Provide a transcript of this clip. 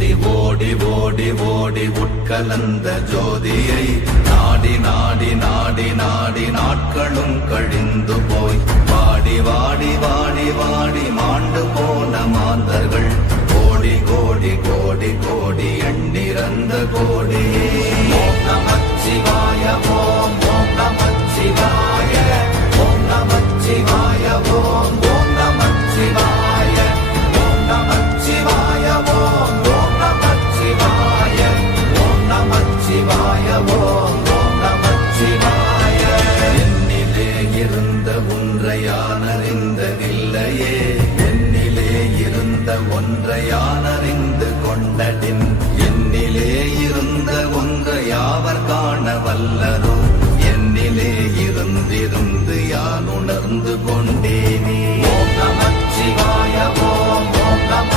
ஓடி ஓடி ஓடி ஓடி உட்கலந்த ஜோதியை நாடி நாடி நாடி நாடி நாட்களும் கழிந்து போய் வாடி வாடி வாடி வாடி மாண்டு போன மாந்தர்கள் கோடி கோடி கோடி கோடி எண்ணிறந்த கோடி. ஓம் நமச்சிவாய ஓம் ஓம் நமச்சிவாய ஓம் நமச்சிவாய ஓம் ஓம் நமச்சிவாய ஓம் நமச்சிவாய ஓம் ஓம் நமச்சிவாய ஓம் நமச்சிவாய ஓம் ஓம் நமச்சிவாய. என்னிலே இருந்த ஒன்றை யானறிந்ததில்லையே, என்னிலே இருந்த ஒன்றை யானறிந்து கொண்டடின், என்னிலே இருந்த ஒன்றை யாவர் காண வல்லரோ, என்னிலே இருந்திருந்து யான் உணர்ந்து கொண்டேனே. ஓம் நமச்சிவாய ஓம் ஓம் நம